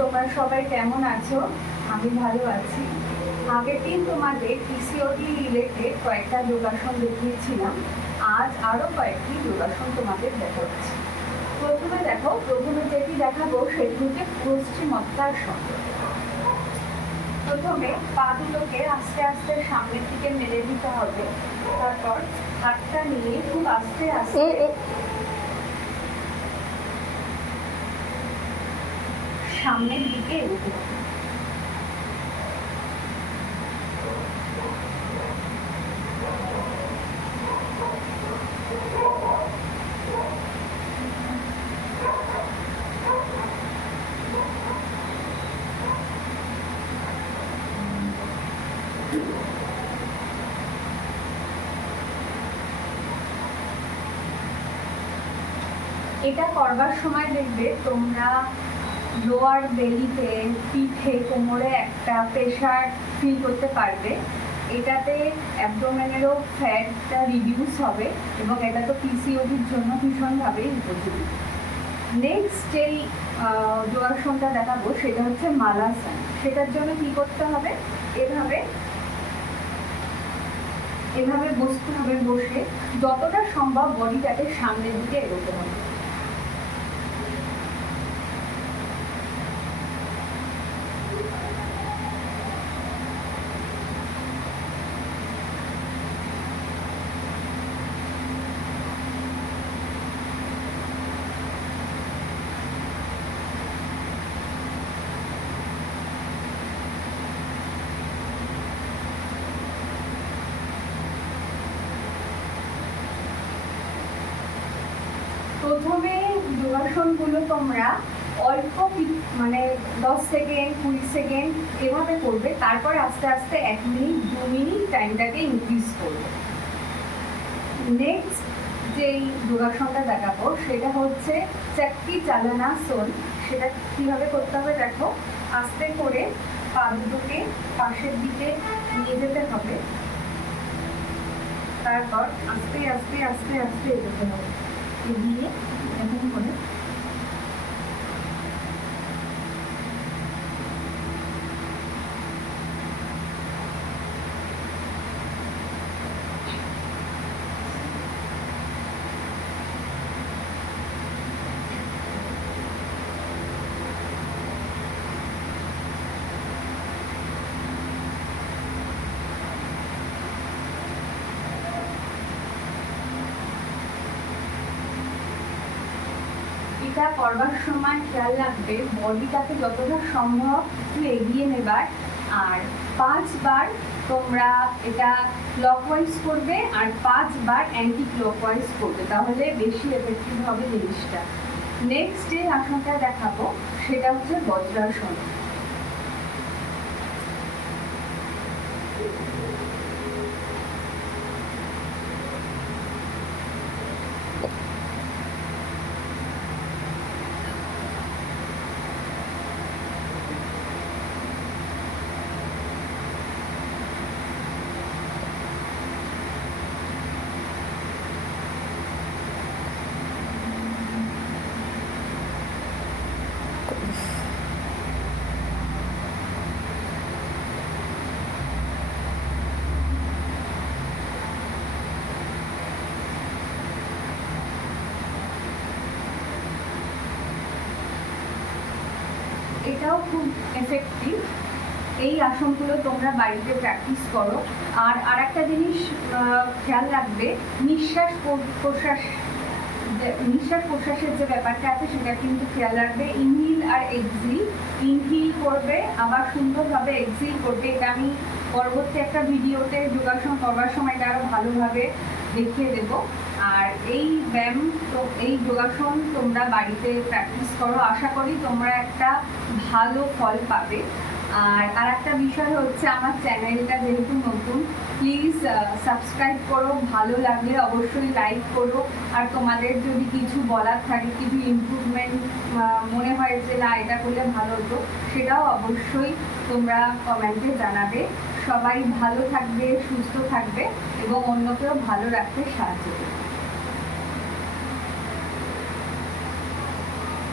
তোমরা সবাই কেমন আছো? আমি ভালো আছি। আগের দিন তোমাদের পিসিওডি রিলেটেড কয়েকটা যোগাসন দেখিয়েছিলাম। আজ আরও কয়েকটি যোগাসন তোমাদের দেখাচ্ছি। প্রথমে যেটি দেখাবো সেটি হচ্ছে পশ্চিমোত্তাসন। প্রথমে পা দুটোকে আস্তে আস্তে সামনের দিকে মেলে দিতে হবে। তারপর হাতটা নিয়ে খুব আস্তে আস্তে সামনের দিকে এগোতে হবে। এটা করবার সময় দেখবে তোমরা লোয়ার বেলিতে, পিঠে, কোমরে একটা প্রেশার ফিল করতে পারবে। এটাতে অ্যাবডোমেনেরও ফ্যাটটা রিডিউস হবে এবং এটা তো পিসিওডির জন্য ভীষণভাবেই উপযোগী। নেক্সট যেই যোগাসনটা দেখাবো সেটা হচ্ছে মালাসন। সেটার জন্য কি করতে হবে, এভাবে বসতে হবে। বসে যতটা সম্ভব বডিটাকে সামনের দিকে এগোতে হবে। প্রথমে যোগাসনগুলো তোমরা অল্প 10 সেকেন্ড 20 সেকেন্ড এভাবে করবে। তারপর আস্তে আস্তে 1 মিনিট 2 মিনিট টাইমটাকে ইনক্রিজ করবে। নেক্সট যেই যোগাসনটা দেখাবো সেটা হচ্ছে চাক্কি চালনাসন। সেটা কীভাবে করতে হবে দেখো। আস্তে করে পা দুটোকে পাশের দিকে নিয়ে যেতে হবে। তারপর আস্তে আস্তে আস্তে আস্তে এগোতে হবে। এগিয়ে এমন করে এটা করবার সময় খেয়াল রাখবে বডিটাকে যতটা সম্ভব একটু এগিয়ে নেবার। আর 5 বার তোমরা এটা ক্লকওয়াইজ করবে আর 5 বার অ্যান্টি ক্লকওয়াইজ করবে, তাহলে বেশি এফেক্টিভ হবে জিনিসটা। নেক্সট যে আসনটা দেখাবো সেটা হচ্ছে বজ্রাসন। এটাও খুব এফেক্টিভ। এই আসনগুলো তোমরা বাড়িতে প্র্যাকটিস করো। আর আরেকটা জিনিস খেয়াল রাখবে, নিঃশ্বাস প্রশ্বাসের যে ব্যাপারটা আছে সেটা কিন্তু খেয়াল রাখবে। ইনহিল আর এক্সিল, ইনহিল করবে আবার সুন্দরভাবে এক্সিল করবে। এটা আমি পরবর্তী একটা ভিডিওতে যোগাসন করবার সময় এটা আরও ভালোভাবে দেখিয়ে দেবো। আর এই ব্যায়াম এই যোগাসন তোমরা বাড়িতে প্র্যাকটিস করো। আশা করি তোমরা একটা ভালো ফল পাবে। আর একটা বিষয় হচ্ছে, আমার চ্যানেলটা যেহেতু নতুন, প্লিজ সাবস্ক্রাইব করো। ভালো লাগলে অবশ্যই লাইক করো। আর তোমাদের যদি কিছু বলার থাকে, কিছু ইমপ্রুভমেন্ট মনে হয় যে না এটা করলে ভালো হতো, সেটাও অবশ্যই তোমরা কমেন্টে জানাবে। সবাই ভালো থাকবে, সুস্থ থাকবে এবং অন্যকেও ভালো রাখতে সাহায্য করবে।